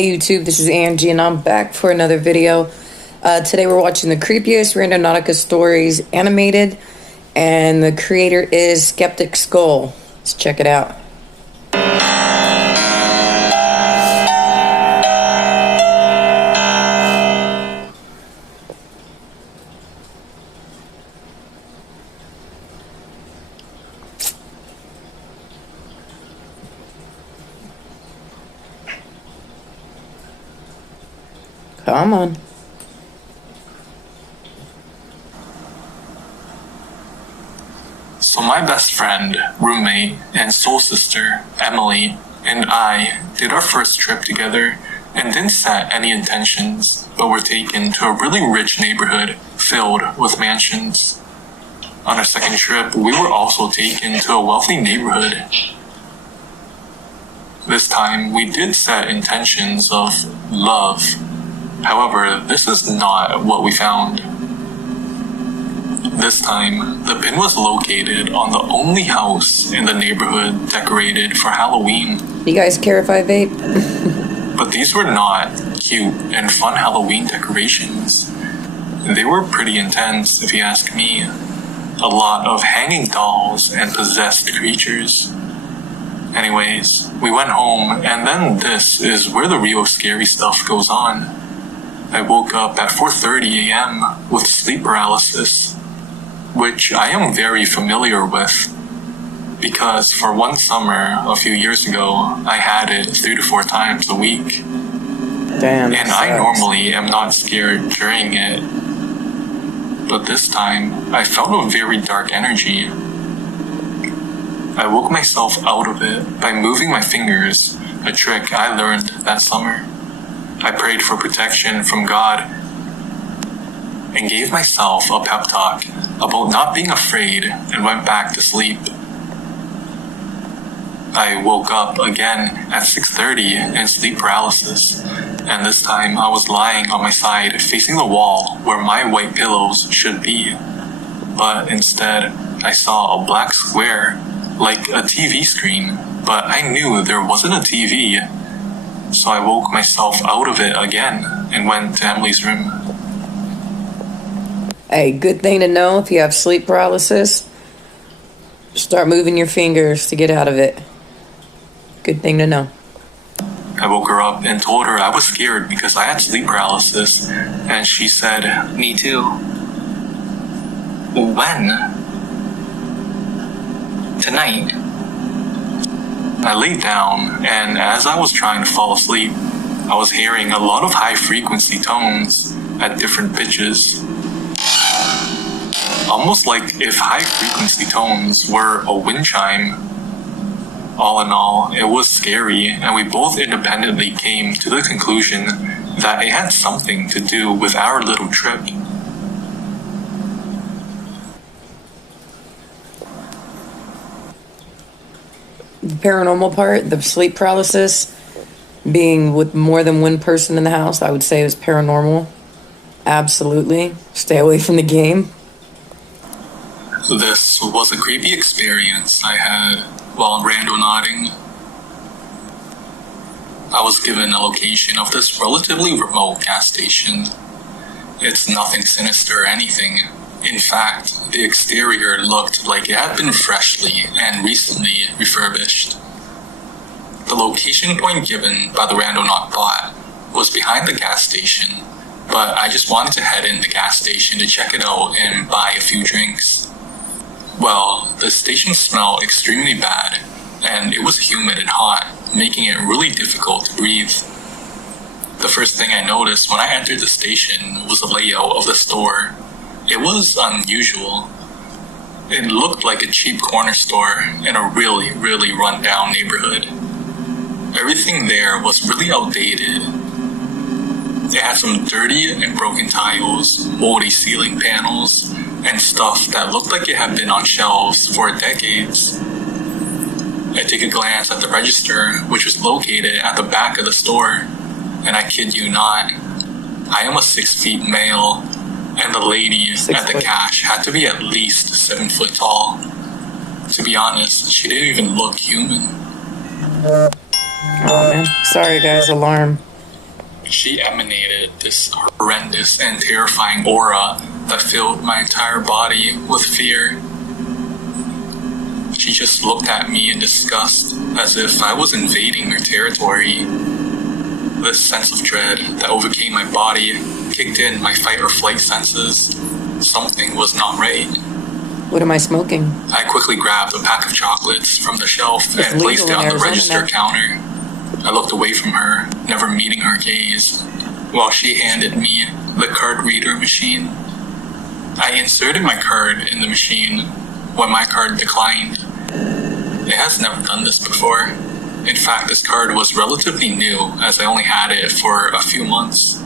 Hey YouTube, this is Angie and I'm back for another video. Today we're watching the Creepiest Randonautica Stories animated, and the creator is Skeptic Skull. Let's check it out. Come on. So my best friend, roommate, and soul sister, Emily, and I did our first trip together and didn't set any intentions, but were taken to a really rich neighborhood filled with mansions. On our second trip, we were also taken to a wealthy neighborhood. This time, we did set intentions of love. However, this is not what we found. This time, the pin was located on the only house in the neighborhood decorated for Halloween. You guys care if I vape? But these were not cute and fun Halloween decorations. They were pretty intense, if you ask me. A lot of hanging dolls and possessed creatures. Anyways, we went home, and then this is where the real scary stuff goes on. I woke up at 4:30 a.m. with sleep paralysis, which I am very familiar with, because for one summer a few years ago, I had it 3 to 4 times a week. Damn. And I normally am not scared during it, but this time I felt a very dark energy. I woke myself out of it by moving my fingers, a trick I learned that summer. I prayed for protection from God and gave myself a pep talk about not being afraid and went back to sleep. I woke up again at 6:30 in sleep paralysis, and this time I was lying on my side facing the wall where my white pillows should be. But instead, I saw a black square, like a TV screen, but I knew there wasn't a TV. So I woke myself out of it again and went to Emily's room. Hey, good thing to know if you have sleep paralysis. Start moving your fingers to get out of it. Good thing to know. I woke her up and told her I was scared because I had sleep paralysis, and she said, "Me too." "When?" "Tonight." I laid down, and as I was trying to fall asleep, I was hearing a lot of high-frequency tones at different pitches. Almost like if high-frequency tones were a wind chime. All in all, it was scary, and we both independently came to the conclusion that it had something to do with our little trip. The paranormal part, the sleep paralysis, being with more than one person in the house, I would say is paranormal. Absolutely. Stay away from the game. This was a creepy experience I had while randonauting. I was given a location of this relatively remote gas station. It's nothing sinister or anything. In fact, the exterior looked like it had been freshly and recently refurbished. The location point given by the Randonaut bot was behind the gas station, but I just wanted to head in the gas station to check it out and buy a few drinks. Well, the station smelled extremely bad, and it was humid and hot, making it really difficult to breathe. The first thing I noticed when I entered the station was the layout of the store. It was unusual. It looked like a cheap corner store in a really, really run-down neighborhood. Everything there was really outdated. It had some dirty and broken tiles, moldy ceiling panels, and stuff that looked like it had been on shelves for decades. I took a glance at the register, which was located at the back of the store, and I kid you not, I am a 6 feet male, and the lady at the cash had to be at least 7 foot tall. To be honest, she didn't even look human. Oh man, sorry guys, alarm. She emanated this horrendous and terrifying aura that filled my entire body with fear. She just looked at me in disgust, as if I was invading her territory. This sense of dread that overcame my body kicked in my fight or flight senses. Something was not right. What am I smoking? I quickly grabbed a pack of chocolates from the shelf and placed it on the register counter. I looked away from her, never meeting her gaze, while she handed me the card reader machine. I inserted my card in the machine when my card declined. It has never done this before. In fact, this card was relatively new, as I only had it for a few months.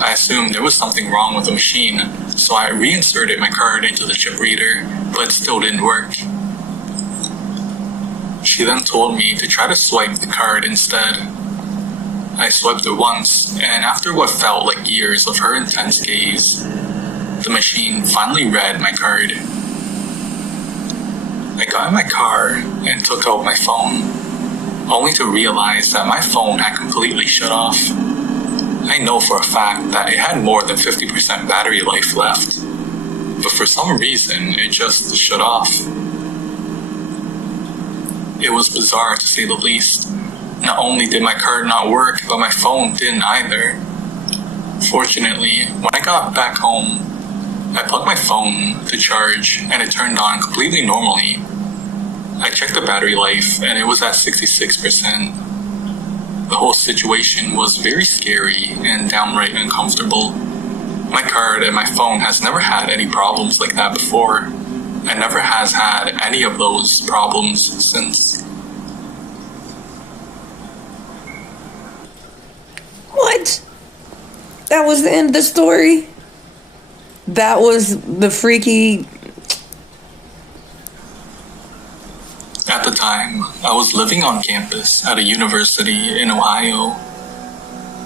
I assumed there was something wrong with the machine, so I reinserted my card into the chip reader, but it still didn't work. She then told me to try to swipe the card instead. I swiped it once, and after what felt like years of her intense gaze, the machine finally read my card. I got in my car and took out my phone, only to realize that my phone had completely shut off. I know for a fact that it had more than 50% battery life left, but for some reason it just shut off. It was bizarre to say the least. Not only did my card not work, but my phone didn't either. Fortunately, when I got back home, I plugged my phone to charge and it turned on completely normally. I checked the battery life and it was at 66%. The whole situation was very scary and downright uncomfortable. My card and my phone has never had any problems like that before, and never has had any of those problems since. What? That was the end of the story? That was the freaky... At the time, I was living on campus at a university in Ohio.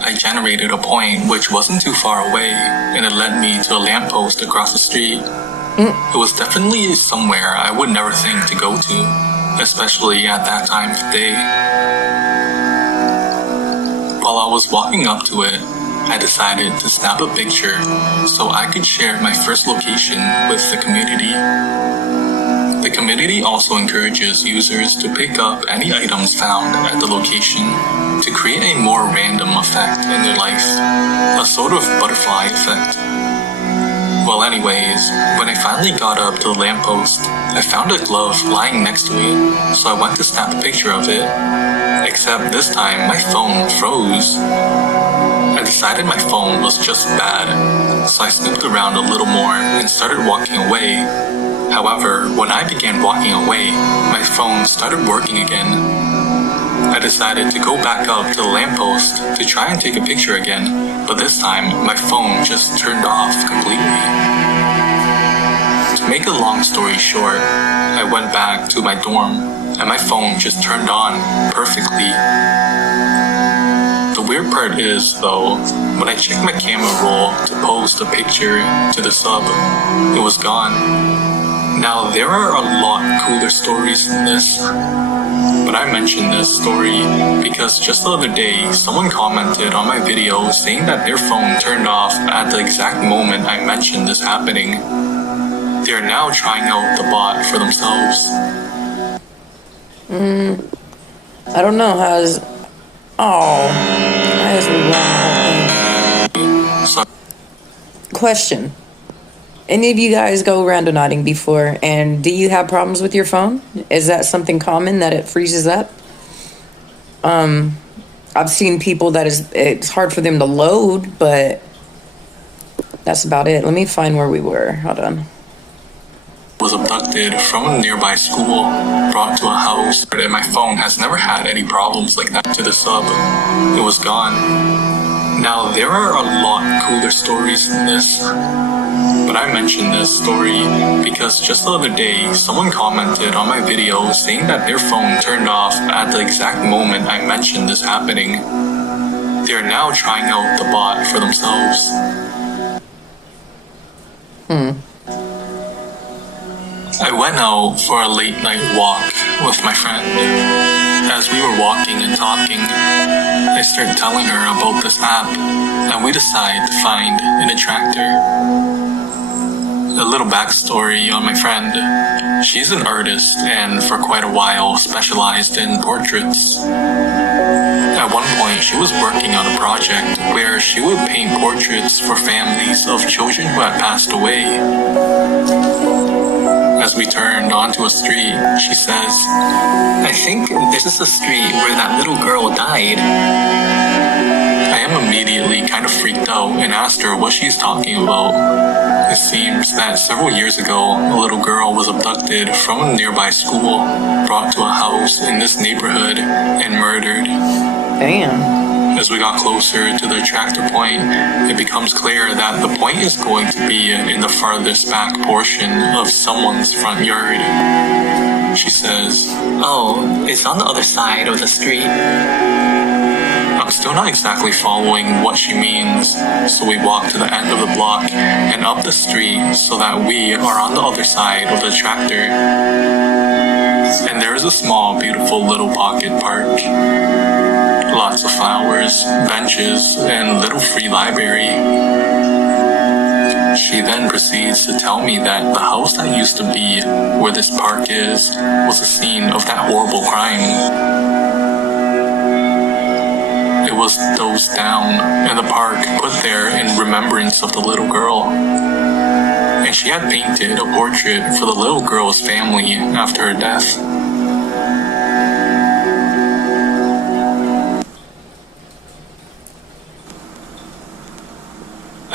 I generated a point which wasn't too far away, and it led me to a lamppost across the street. It was definitely somewhere I would never think to go to, especially at that time of day. While I was walking up to it, I decided to snap a picture so I could share my first location with the community. The community also encourages users to pick up any items found at the location to create a more random effect in their life, a sort of butterfly effect. Well, anyways, when I finally got up to the lamppost, I found a glove lying next to it, so I went to snap a picture of it. Except this time, my phone froze. I decided my phone was just bad, so I snooped around a little more and started walking away. However, when I began walking away, my phone started working again. I decided to go back up to the lamppost to try and take a picture again, but this time, my phone just turned off completely. To make a long story short, I went back to my dorm, and my phone just turned on perfectly. The weird part is, though, when I checked my camera roll to post a picture to the sub, it was gone. Now, there are a lot cooler stories than this, but I mentioned this story because just the other day, someone commented on my video saying that their phone turned off at the exact moment I mentioned this happening. They are now trying out the bot for themselves. I don't know how is... Oh, that is wrong. Question. Any of you guys go randonauting before, and do you have problems with your phone? Is that something common that it freezes up? I've seen people that it's hard for them to load, but that's about it. Let me find where we were. Hold on. Was abducted from a nearby school, brought to a house, and my phone has never had any problems like that to the sub. It was gone. Now, there are a lot cooler stories than this, but I mentioned this story because just the other day, someone commented on my video saying that their phone turned off at the exact moment I mentioned this happening. They are now trying out the bot for themselves. I went out for a late night walk with my friend. As we were walking and talking, I started telling her about this app, and we decided to find an attractor. A little backstory on my friend. She's an artist and for quite a while specialized in portraits. At one point, she was working on a project where she would paint portraits for families of children who had passed away. As we turned onto a street, she says, "I think this is the street where that little girl died." I am immediately kind of freaked out and asked her what she's talking about. It seems that several years ago, a little girl was abducted from a nearby school, brought to a house in this neighborhood, and murdered. Damn. As we got closer to the attractor point, it becomes clear that the point is going to be in the farthest back portion of someone's front yard. She says, "Oh, it's on the other side of the street." I'm still not exactly following what she means, so we walk to the end of the block and up the street so that we are on the other side of the tractor. And there is a small, beautiful little pocket park. Lots of flowers, benches, and little free library. She then proceeds to tell me that the house that used to be where this park is was the scene of that horrible crime. It was dozed down and the park put there in remembrance of the little girl. And she had painted a portrait for the little girl's family after her death.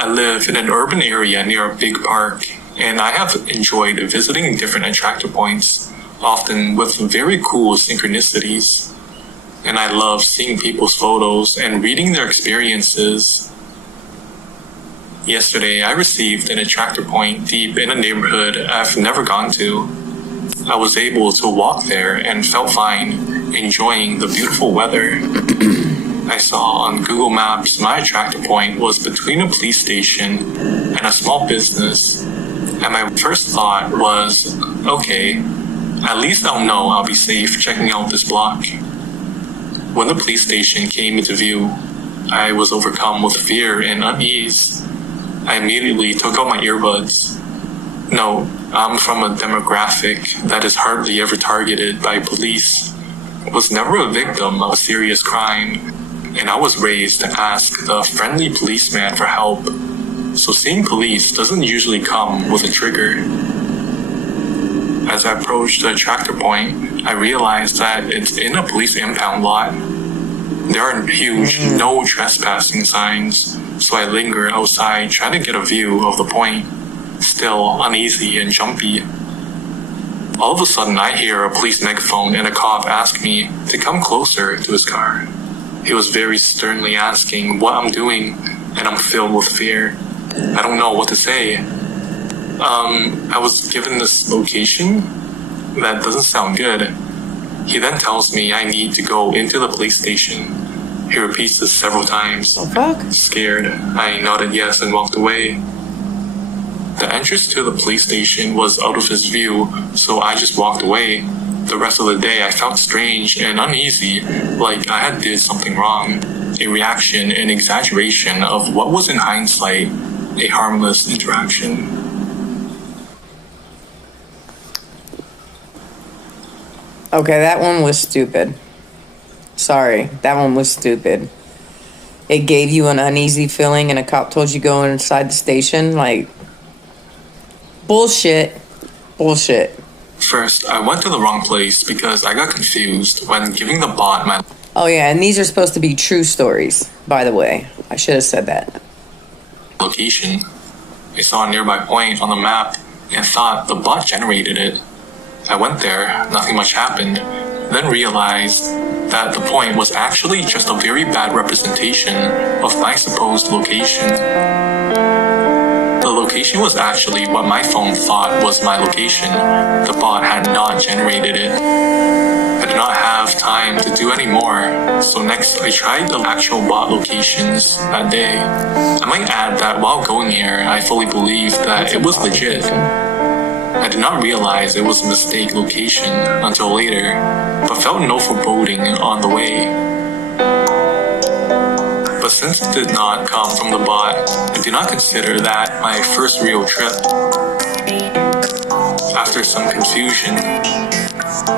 I live in an urban area near a big park, and I have enjoyed visiting different attractor points, often with very cool synchronicities. And I love seeing people's photos and reading their experiences. Yesterday, I received an attractor point deep in a neighborhood I've never gone to. I was able to walk there and felt fine, enjoying the beautiful weather. I saw on Google Maps my attractor point was between a police station and a small business. And my first thought was, okay, at least I'll know I'll be safe checking out this block. When the police station came into view, I was overcome with fear and unease. I immediately took out my earbuds. No, I'm from a demographic that is hardly ever targeted by police. Was never a victim of a serious crime, and I was raised to ask the friendly policeman for help. So seeing police doesn't usually come with a trigger. As I approached the attractor point, I realized that it's in a police impound lot. There are huge no trespassing signs, so I linger outside trying to get a view of the point, still uneasy and jumpy. All of a sudden I hear a police megaphone and a cop ask me to come closer to his car. He was very sternly asking what I'm doing, and I'm filled with fear. I don't know what to say. I was given this location? That doesn't sound good. He then tells me I need to go into the police station. He repeats this several times. The fuck? Scared, I nodded yes and walked away. The entrance to the police station was out of his view, so I just walked away. The rest of the day I felt strange and uneasy, like I had did something wrong. A reaction and exaggeration of what was in hindsight a harmless interaction. Okay, that one was stupid. Sorry, that one was stupid. It gave you an uneasy feeling and a cop told you go inside the station? Like, bullshit. Bullshit. First, I went to the wrong place because I got confused when giving the bot my Oh yeah, and these are supposed to be true stories, by the way. I should have said that. location. I saw a nearby point on the map and thought the bot generated it. I went there, nothing much happened, then realized that the point was actually just a very bad representation of my supposed location. The location was actually what my phone thought was my location. The bot had not generated it. I did not have time to do any more, so next I tried the actual bot locations that day. I might add that while going here, I fully believed that it was legit. I did not realize it was a mistake location until later, but felt no foreboding on the way. But since it did not come from the bot, I do not consider that my first real trip. After some confusion,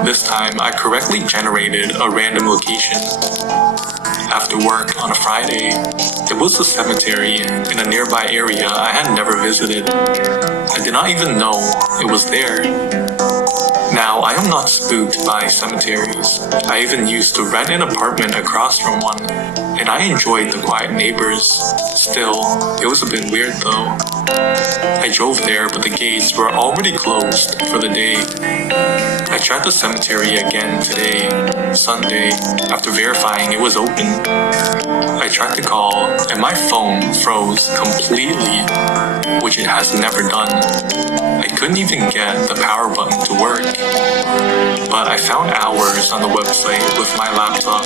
this time I correctly generated a random location. After work on a Friday, it was a cemetery in a nearby area I had never visited. I did not even know it was there. Now, I am not spooked by cemeteries. I even used to rent an apartment across from one, and I enjoyed the quiet neighbors. Still, it was a bit weird though. I drove there, but the gates were already closed for the day. I tried the cemetery again today, Sunday, after verifying it was open. I tried to call, and my phone froze completely, which it has never done. I couldn't even get the power button to work, but I found hours on the website with my laptop.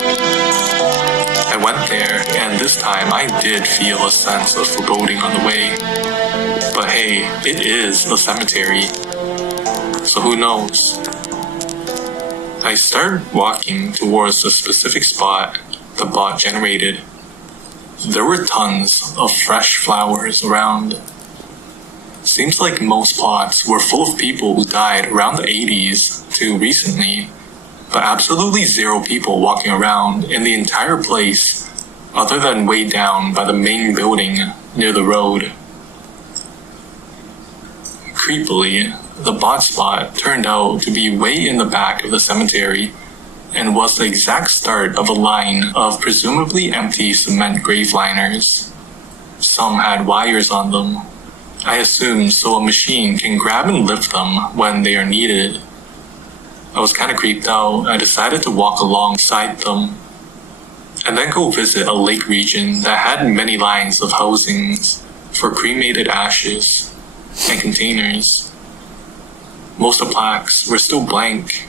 I went there, and this time I did feel a sense of foreboding on the way. But hey, it is a cemetery, so who knows? I started walking towards the specific spot the bot generated. There were tons of fresh flowers around. Seems like most plots were full of people who died around the 80s to recently, but absolutely zero people walking around in the entire place other than way down by the main building near the road. Creepily, the bot spot turned out to be way in the back of the cemetery and was the exact start of a line of presumably empty cement grave liners. Some had wires on them, I assume, so a machine can grab and lift them when they are needed. I was kind of creeped out. I decided to walk alongside them and then go visit a lake region that had many lines of housings for cremated ashes and containers. Most of the plaques were still blank.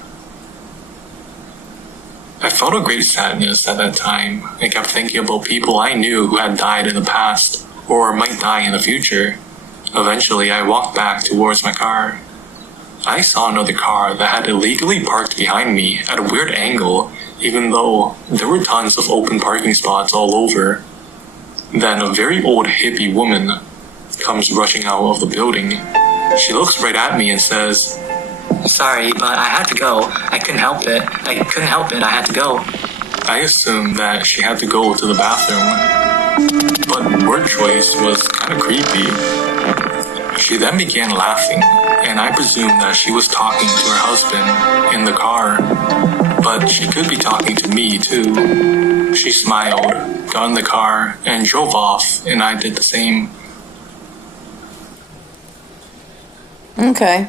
I felt a great sadness at that time. I kept thinking about people I knew who had died in the past or might die in the future. Eventually, I walked back towards my car. I saw another car that had illegally parked behind me at a weird angle, even though there were tons of open parking spots all over. Then a very old hippie woman comes rushing out of the building. She looks right at me and says, "Sorry, but I had to go. I couldn't help it. I had to go." I assumed that she had to go to the bathroom, but word choice was kind of creepy. She then began laughing, and I presumed that she was talking to her husband in the car, but she could be talking to me too. She smiled, got in the car, and drove off, and I did the same. Okay.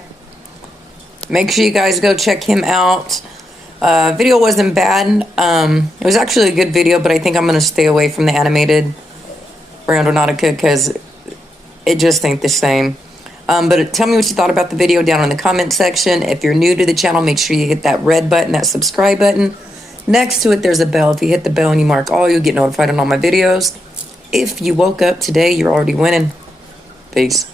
Make sure you guys go check him out. Video wasn't bad. It was actually a good video, but I think I'm going to stay away from the animated Randonautica because it just ain't the same. But tell me what you thought about the video down in the comment section. If you're new to the channel, make sure you hit that red button, that subscribe button. Next to it, there's a bell. If you hit the bell and you mark all, you'll get notified on all my videos. If you woke up today, you're already winning. Peace.